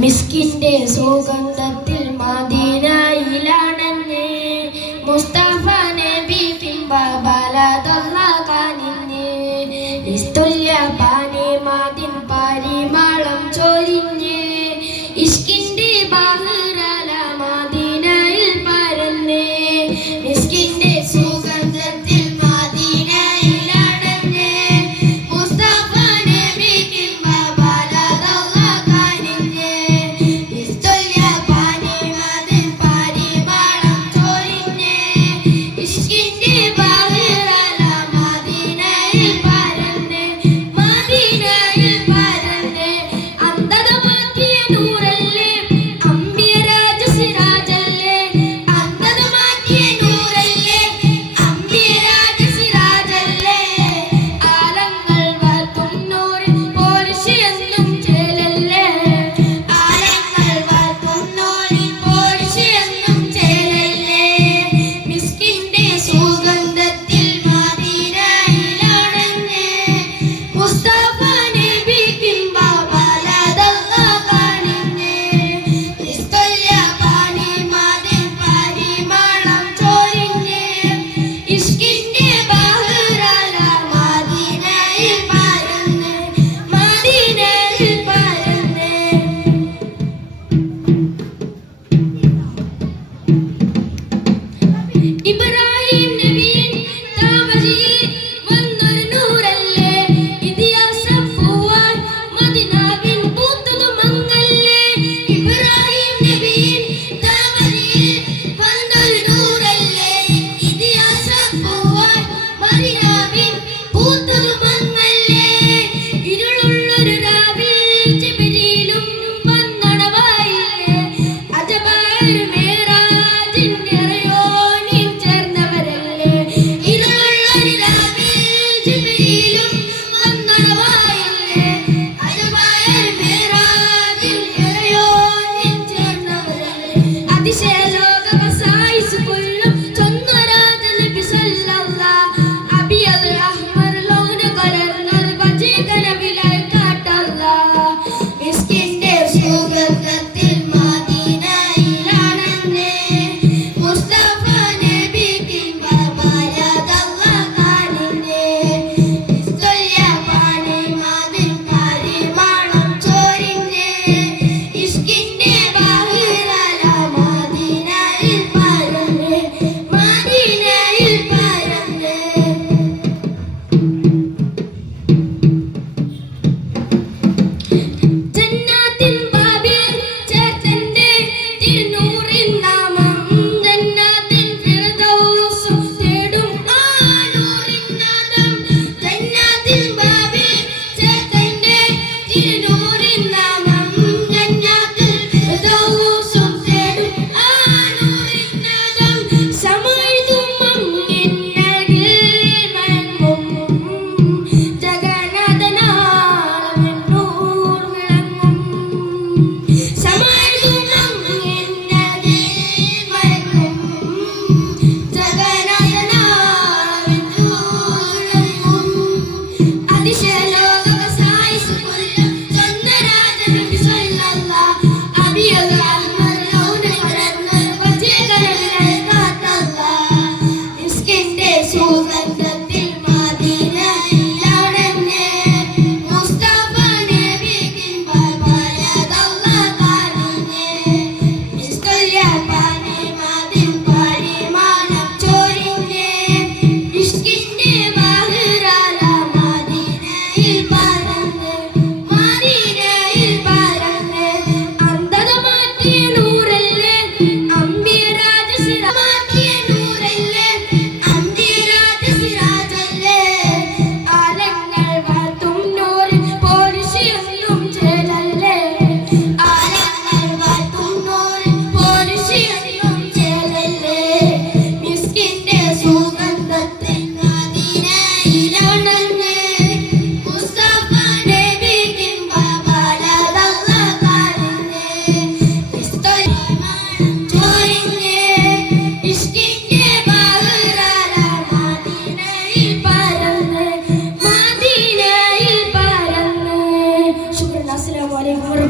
മിസ്കിന്റെ സുഗന്ധത്തിൽ മദീനയിലാണെന്ന് മുസ്തഫ നബി ബലദല്ല കാനിന്ന് ഇസ്തുല്യ പാനി മാതിൻ പരിമളം ചൊരിഞ്ഞ് ഇഷ്കിന്റെ ബഹ്റല മദീനയിൽ പരന്ന് മിസ്കിന്റെ സുഗന്ധത്തിൽ മദീനയിലാണെന്ന് മുസ്തഫ നബി ബലദല്ല കാനിന്ന് ഇസ്തുല്യ പാനി മാതിൻ പരിമളം ചൊരിഞ്ഞ് ഇഷ്കിന്റെ ബഹ്റല മദീനയിൽ പരന്ന് മദീനയിൽ പരന്ന് അന്തത മാറ്റിയ നൂറല്ലേ അമ്പിയ രാജ സിറാജല്ലേ അന്തത മാറ്റിയ നൂറല്ലേ അമ്പിയ രാജ സിറാജല്ലേ ആലങ്ങൾ വാഴ്ത്തും നൂറിൽ പോലിശ് എന്നും ചേലല്ലേ ആലങ്ങൾ വാഴ്ത്തും നൂറിൽ പോലിശ് എന്നും ചേലല്ലേ മിസ്കിന്റെ സുഗന്ധത്തിൽ മദീനയിലാണെന്ന് മുസ്തഫ നബി ബലദല്ല കാനിന്ന് ഇസ്തുല്യ പാനി മാതിൻ പരിമളം ചൊരിഞ്ഞ് ഇഷ്കിന്റെ ബഹ്റല മദീനയിൽ പരന്ന് മദീനയിൽ പരന്ന് ഇബ്രാഹിം നബിയിൻ താമരയിൽ വന്നൊരു നൂറല്ലേ ഇതിഹാസം പൂവാൻ മദീനാവിൻ പൂത്തതു മങ്ങല്ലേ ഇബ്രാഹിം നബിയിൻ താമരയിൽ വന്നൊരു നൂറല്ലേ ഇതിഹാസം പൂവാൻ മദീനാവിൻ പൂത്തതു മങ്ങല്ലേ ഇരുളുള്ളൊരു രാവിൽ ജിബ്രീലും വന്നണവായില്ലേ അജബായൊരു മേറാജിന്റെ റയോനിൽ ചേർന്നവരല്ലേ ഇരുളുള്ളൊരു രാവിൽ ജിബ്രീലും വന്നണവായില്ലേ അജബായൊരു മേറാജിന്റെ റയോനിൽ ചേർന്നവരല്ലേ അതിശയലോക ഖസായിസ് കൊല്ലും ചൊന്നരാജ നബി സല്ലല്ലാഹ് അബിയൽ അഹ്മർ ലോന കലർന്നൊരു വജീകനവിലായി കാട്ടല്ലാഹ് മിസ്കിന്റെ സുഗന്ധത്തിൽ മദീനയിലാണെന്ന് മുസ്തഫ നബി ബലദല്ല കാനിന്ന് ഇസ്തുല്യ പാനി അസ്സലാമു അലൈക്കും